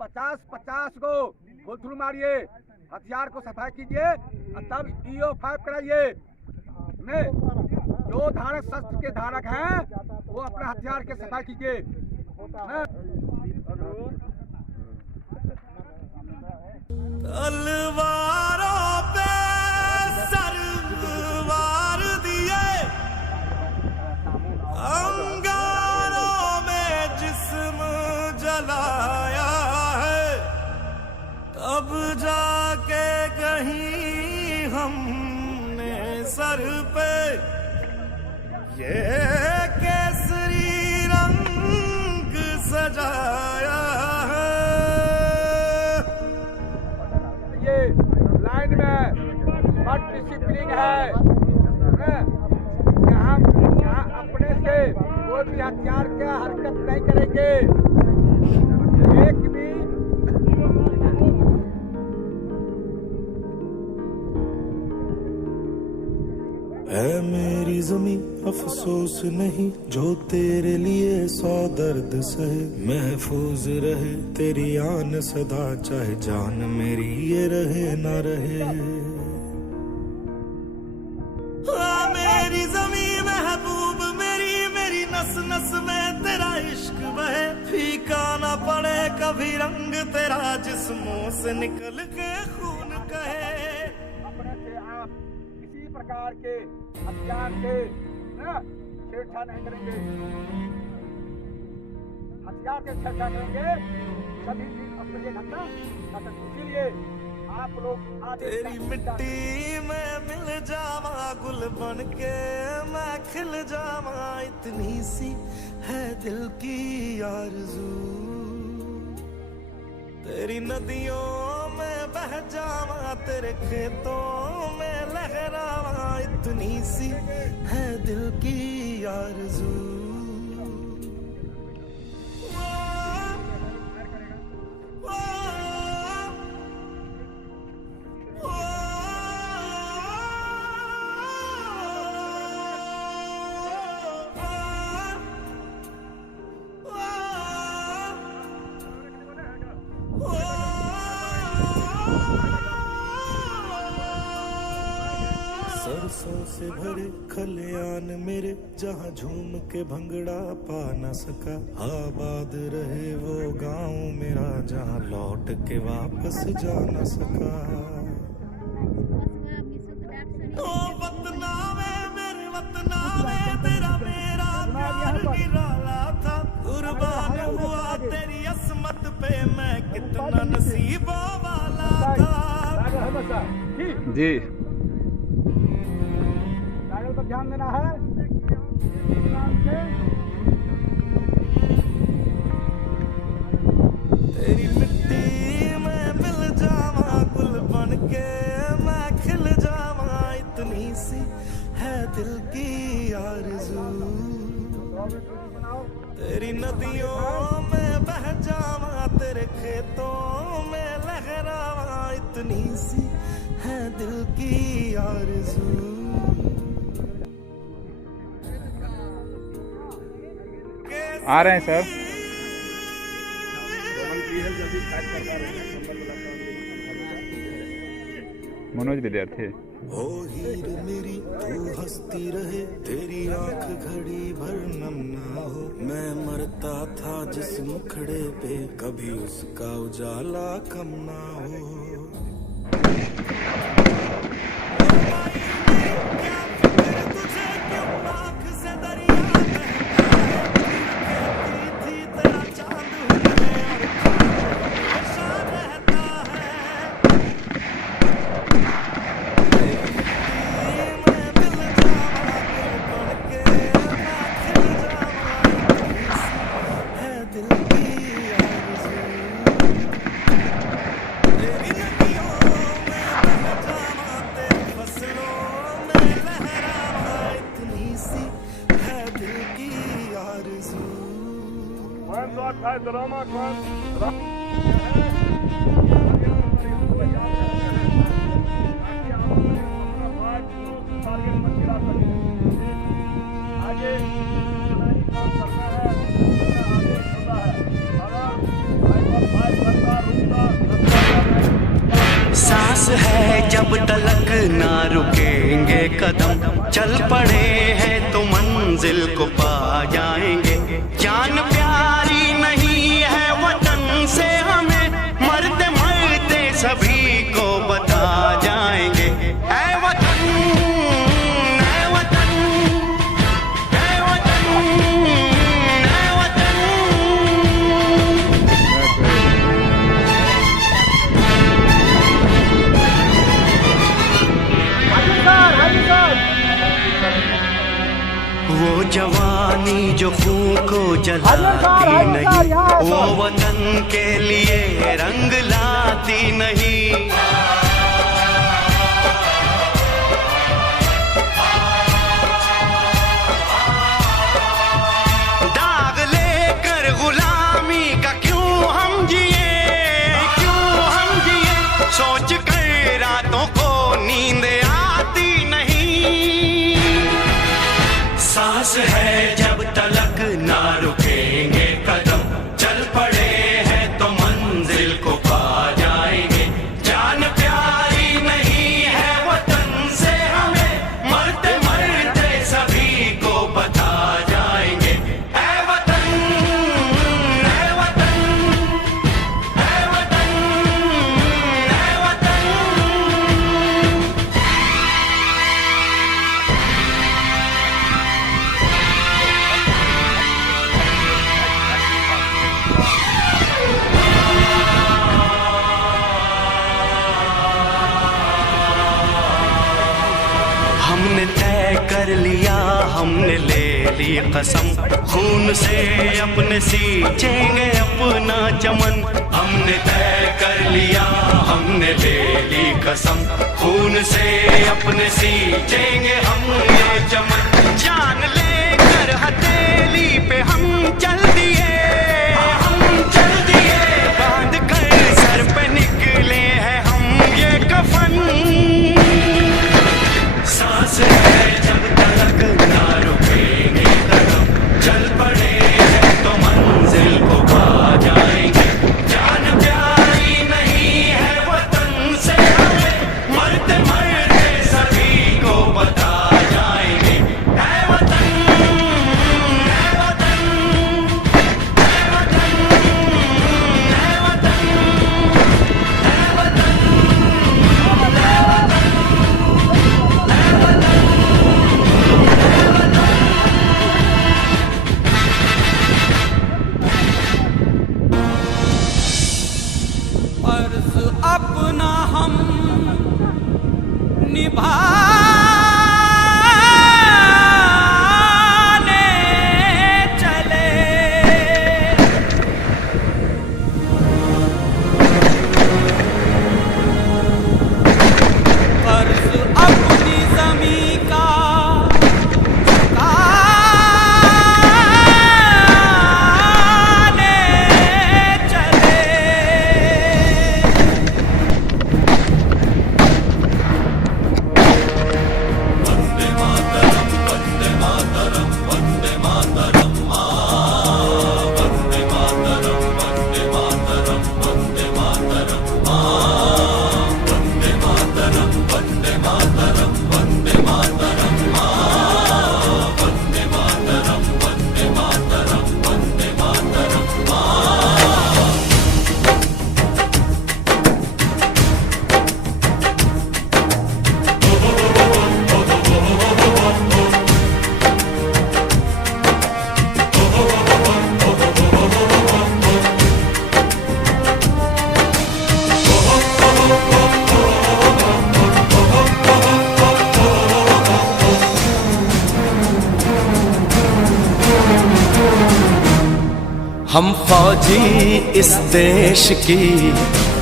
50-50 को गोलथुल मारिए, हथियार को सफाई कीजिए और तब EO5 कराइए। जो धारक शस्त्र के धारक हैं वो अपने हथियार के सफाई कीजिए। तलवारों पे सरवार दिए, अंगारों में जिस्म जलाया है, तब जाके कहीं हमने सर पे ये केसरी रंग सजाया है। ये लाइन में बड़ डिसिप्लिन है। यहाँ अपने से कोई भी हथियार के हरकत नहीं करेंगे। एक भी है मेरी जमी अफसोस नहीं, जो तेरे लिए 100 दर्द सहे, महफूज रहे तेरी आन सदा, चाहे जान मेरी ये रहे ना रहे। मेरी जमी महबूब मेरी, मेरी नस नस में तेरा इश्क बहे, फीका ना पड़े कभी रंग तेरा, जिस्मों से निकल के खून कहे। अपने से आप किसी प्रकार के हथियार से छेड़छाड़ नहीं करेंगे। हथियार से छेड़छाड़ करेंगे कभी भी अपने लिए घटना न सकती। इसीलिए आप लोग तेरी मिट्टी में मिल जावा, गुल बन के मैं खिल जावा, इतनी सी है दिल की आरज़ू। तेरी नदियों में बह जावा, तेरे खेतों में लहरावा, इतनी सी है दिल की आरज़ू। सरसों से भरे खलियान मेरे, जहाँ झूम के भंगड़ा पा न सका, आबाद रहे वो गांव मेरा, जहाँ लौट के वापस जा न सका। ओ वतना में मेरे वतना में तेरा मेरा प्यार निराला था, कुर्बान हुआ तेरी असमत पे मैं कितना नसीबों वाला था। जी पर ध्यान देना है। तेरी मिट्टी में मिल जावा, गुल बन के मैं खिल जावा, इतनी सी है दिल की आरज़ू। तेरी नदियों में बह जावा, तेरे खेतों में लहरावा, इतनी सी है दिल की आरज़ू। आ रहे हैं सर। मनोज विद्यार्थी। ओ हीर मेरी तू हंसती रहे, तेरी आंख घड़ी भर नम ना हो, मैं मरता था जिस मुखड़े पे, कभी उसका उजाला कम ना हो। आगे है जब तलक ना रुकेंगे कदम, चल पड़े हैं तो मंजिल को पा जाएंगे। जान प्यारी नहीं है वतन से हमें, मरते मरते सभी को बता जाएंगे। ऐ वतन, ऐ वतन, ऐ वतन, ऐ वतन। वो जवानी जो खून को जलाती नहीं, वो वतन के लिए रंग लाती नहीं। दाग लेकर गुलामी का क्यों हम जिए, क्यों हम जिए, सोच कर रातों को नींद आती नहीं। सांस है जब तलक ना रुकेंगे कदम, चल पड़े हैं तो मंजिल को पा जाएंगे। जान प्यारी नहीं है वतन से हमें, मरते मरते सभी को बता जाएंगे। ऐ वतन, ऐ वतन, ऐ वतन, ऐ वतन। हमने तय कर लिया, हमने ले ली कसम, खून से अपने सींचेंगे अपना चमन। हमने तय कर लिया, हमने ले ली कसम, खून से अपने सींचेंगे हम ये चमन। जान लेकर हथेली पे हम चल दिए, हम चल दिए, बांध कर सर पे निकले हैं हम ये कफन। सांस है जब तलक ना रुकेंगे कदम, चल पड़े हैं तो मंजिल को पा जाएंगे। जान प्यारी नहीं है वतन से हमें, मरते मरते सभी को बता जाएंगे। ऐ वतन, ऐ वतन, ऐ वतन, ऐ वतन, ऐ वतन। फर्ज अपना हम निभाने चले, फर्ज अपनी ज़मीं का चुकाने चले। हम फौजी इस देश की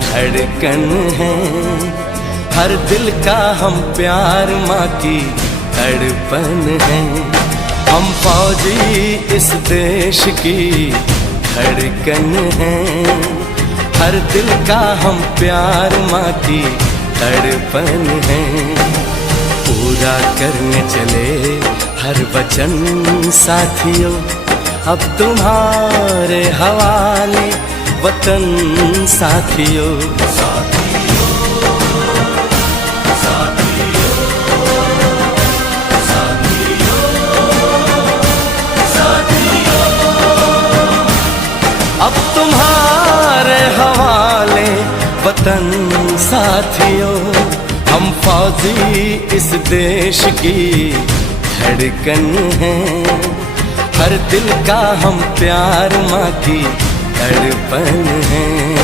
धड़कन हैं, हर दिल का हम प्यार माँ की तड़पन हैं। हम फौजी इस देश की धड़कन हैं, हर दिल का हम प्यार माँ की तड़पन हैं। पूरा करने चले हर वचन साथियों, अब तुम्हारे हवाले वतन साथियों। अब तुम्हारे हवाले वतन साथियों, हम फौजी इस देश की धड़कन हैं, हर दिल का हम प्यार माँ की तड़पन हैं।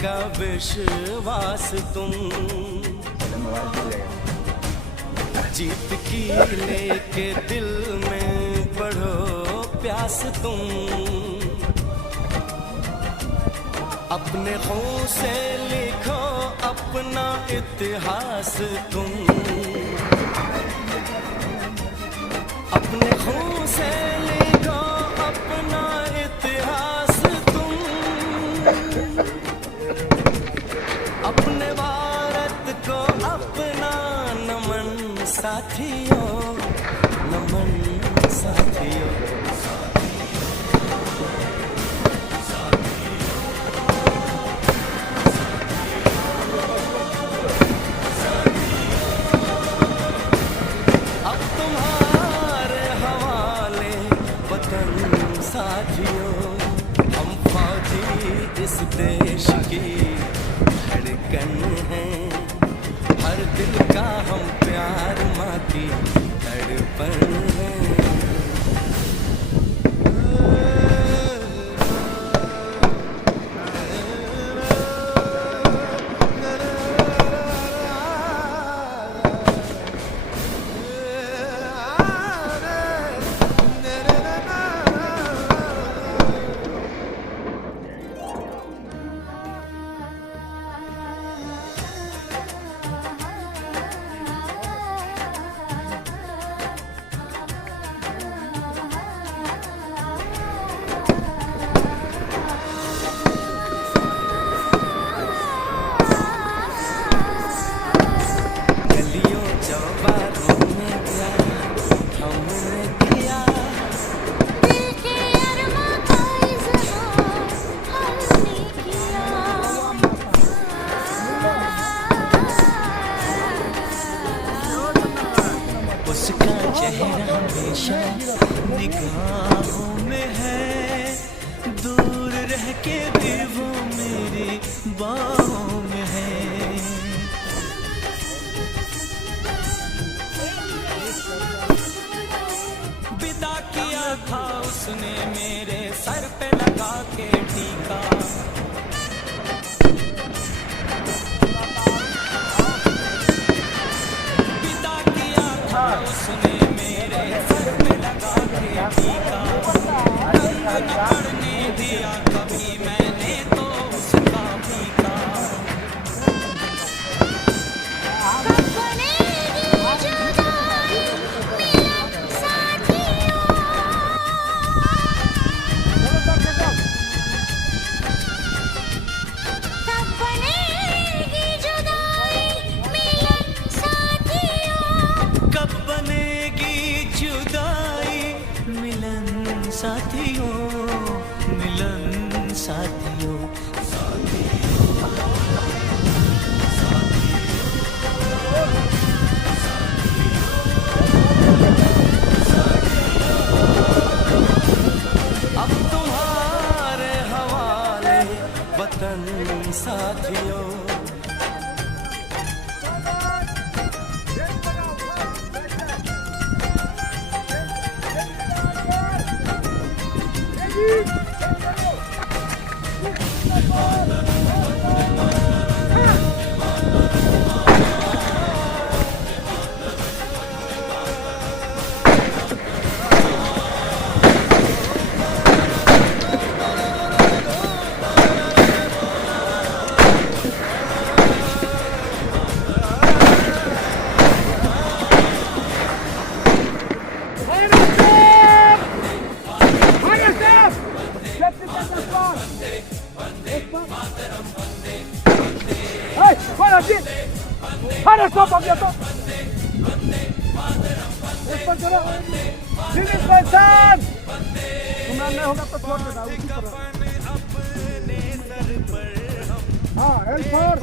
का विश्वास तुम जीत की लेके दिल में बढ़ो प्यास तुम, अपने खून से लिखो अपना इतिहास तुम, अपने खून से लिखो अपना इतिहास तुम, अपने भारत को अपना नमन साथियों, नमन साथियों। अब तुम्हारे हवाले वतन साथियों, हम फौजी इस देश की धड़कन हैं, हर दिल का हम प्यार माँ की तड़पन हैं। उसका चेहरा हमेशा निगाहों में है, दूर रह के भी वो मेरी बाहों में है। विदा किया था उसने मेरे सर पे लगा के टीका, विदा किया था उसने मेरे सर पे लगा के टीका, रंग न पड़ने दिया कभी मैंने तो उसका फीका। कब बनेगी जुदाई मिलन स्टॉप हो गया तो इस पर चलो फिनिश पर्सन तुम्हारा नहीं होगा तो छोड़ देना उसी पर हाँ L4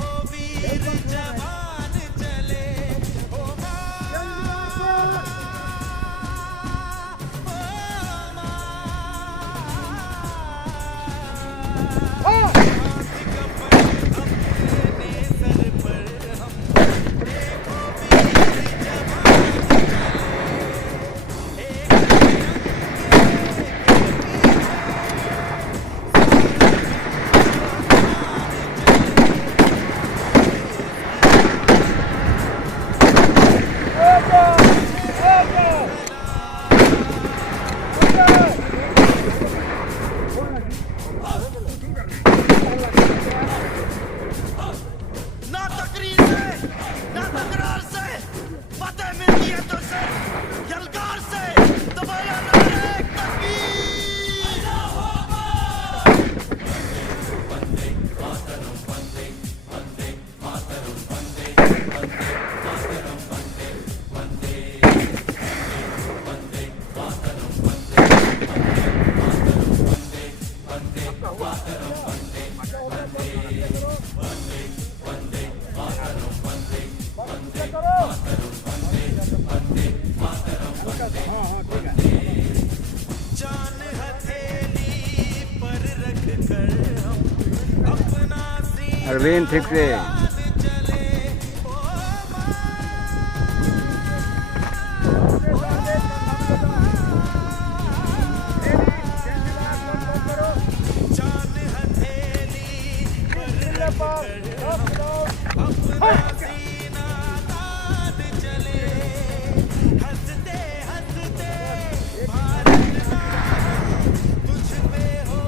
ना तकरीर से ना तकरार से फतेह मिलती है तो से यलगार से दबाया नारे तकबीर जान हथेली पर रख कर हम अपना अरविंद ठीक से जान हथेली पर रख कर अपना सीना तान चले हंसते हंसते भारत तुझ पे हो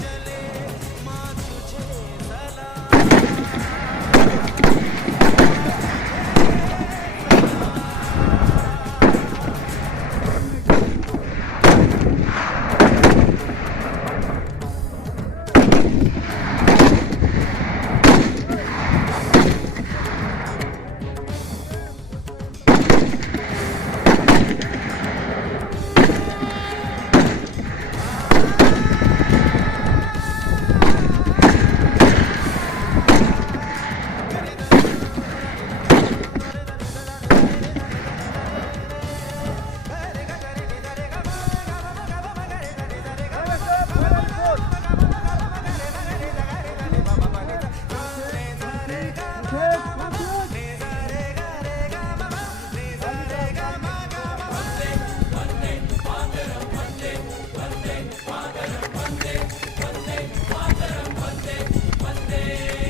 चले माँ तुझे सलाम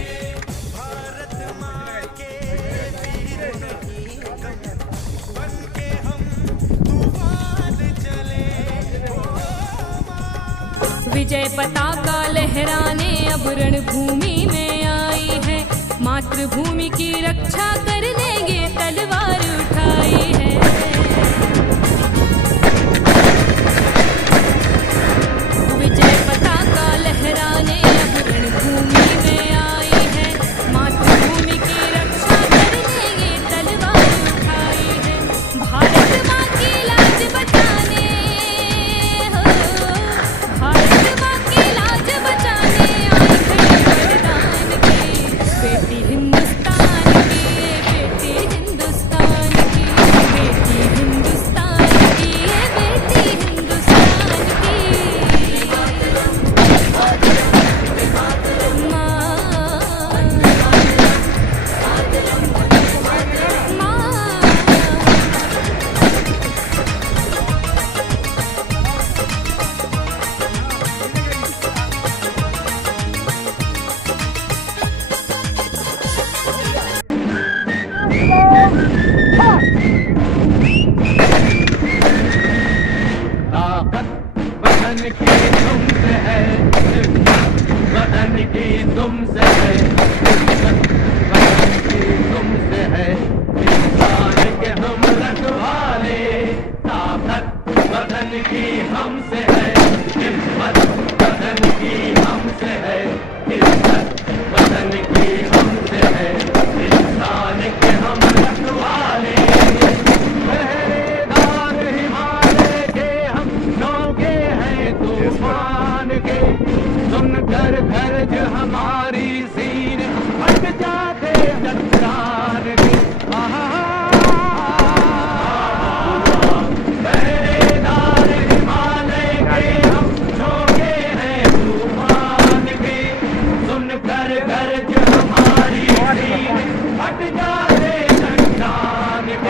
भारत माँ के वीर नहीं बन के हम तूफान चले विजय पताका लहराने अब रणभूमि में आई है। मातृभूमि की रक्षा कर लेंगे तलवार उठाई है। विजय पताका लहराने अब रणभूमि में आई है। मातृभूमि की रक्षा कर लेंगे तलवार उठाई है। भारत माँ की लाज बचाने हो, भारत माँ की लाज बचाने आई है बलिदान की बेटी हिंदुस्तान की, बेटी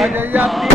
जाइए आप